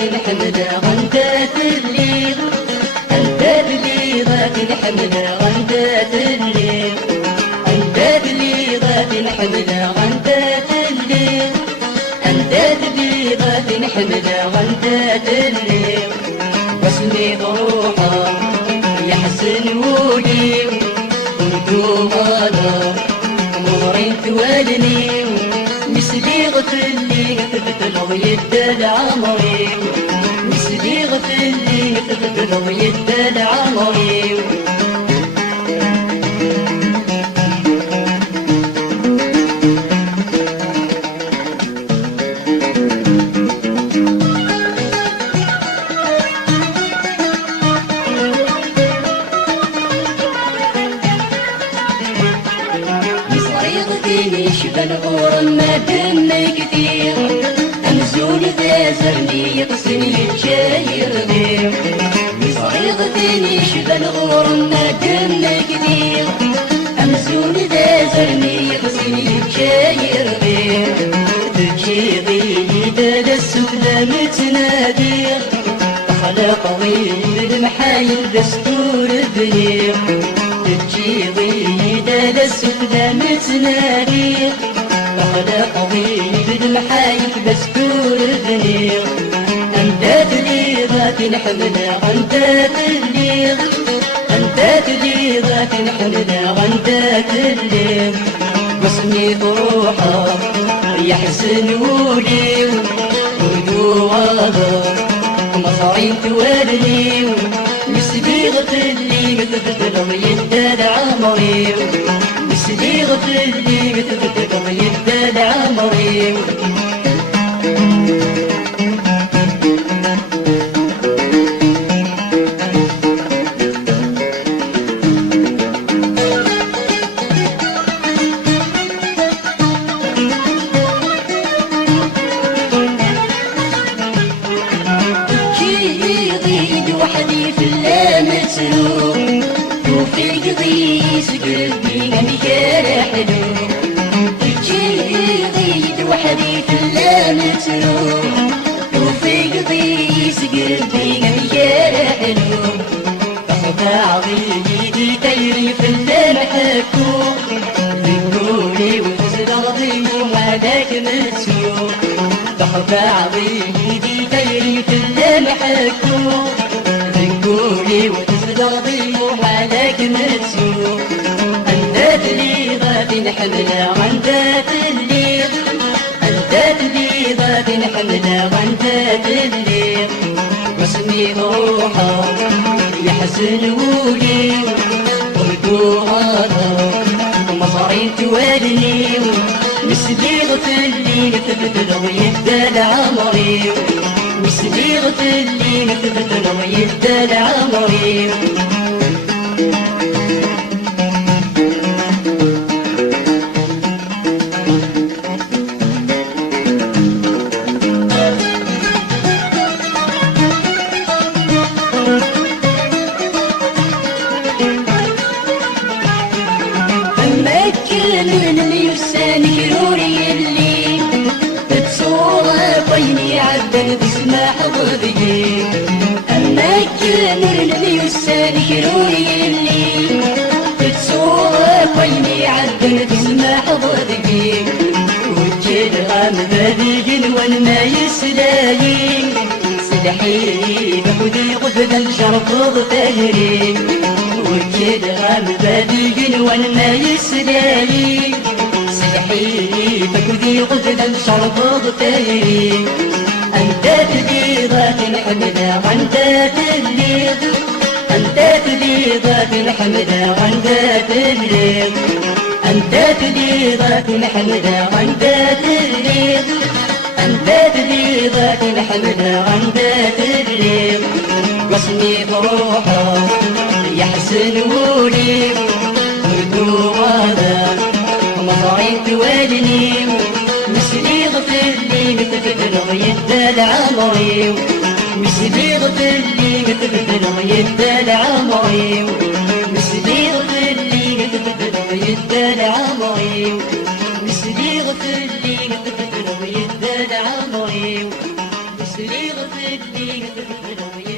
الحمد غندات الليل، أنداد لي ذات الحمد غندات الليل، أنداد لي ذات الحمد غندات الليل، أنداد لي ذات الحمد غندات الليل. واسمي روحه يحسن ولي وانتو غادا مغرين توالني مثلي غفلي تبدل يد عمري، مثلي غفلي تبدل يد عمري. شبن غور ما دمي كثير أمزول ذا زرني يقصني الجاير غير صغيرتني شبن غور ما دمي كثير أمزول ذا زرني يقصني الجاير غير تجي ضيلي دادا السفلى متنادير خلق ضيل المحايل دستور بنير تجي ضيلي دادا السفلى متنادير خلق ضيل المحايل دستور بنير. أنداد لي ذات الحملة غندات الليل، أنداد لي ذات الحملة غندات الليل. واسمي روحه يحسن ولي ويوغاضا مصارين توالني مثلي غفلي مثل يد عمري، مثلي غفلي مثل يد عمري. وحدي في اللامة سلوك وفي قضيس قلبي مكان حلو. تجي وحدي في اللامة سلوك وفي قضيس قلبي مكان حلو. فخدع ضيدي تيري في اللامة حكوك ذكروني وزد رضي ومعداك مسوك. فخدع ضيدي تيري في اللامة حكوك ذكوري وتزدادي وحالك متسوق. أنداد لي ذات الحملة غندات الليل، أنداد لي ذات الحملة غندات الليل. واسمي روحه يحسن ولي وردوها ومصارين توالني مثلي غفلي تبدل يد عمري، مثلي غفلي تبدل يد عمري. من يسان كروري اللي بتصورة بيني عدل بسماح ضبي. أما كان من يسان كروري اللي بتصورة بيني عدل بسماح ضبي. وجد غام بذيق والما يسلايين سلحي بخذي غفلا شرط ظهري. وجد غام بذيق والما يسلايين سلحي بخذي غفلا شرط ظهري. أنداد لي ذات الحملة غندات الليل، أنداد لي ذات الحملة غندات الليل، أنداد لي ذات الحملة غندات الليل، أنداد لي ذات الحملة غندات الليل. واسمي روحه يحسن ولي وردو غادا مصاري توالني مسلي غفر لي متكبر يدال عمري مسلي غفر لي متكبر يدال عمري مسلي غفر لي متكبر يدال عمري مسلي غفر لي متكبر يدال عمري مسلي غفر لي متكبر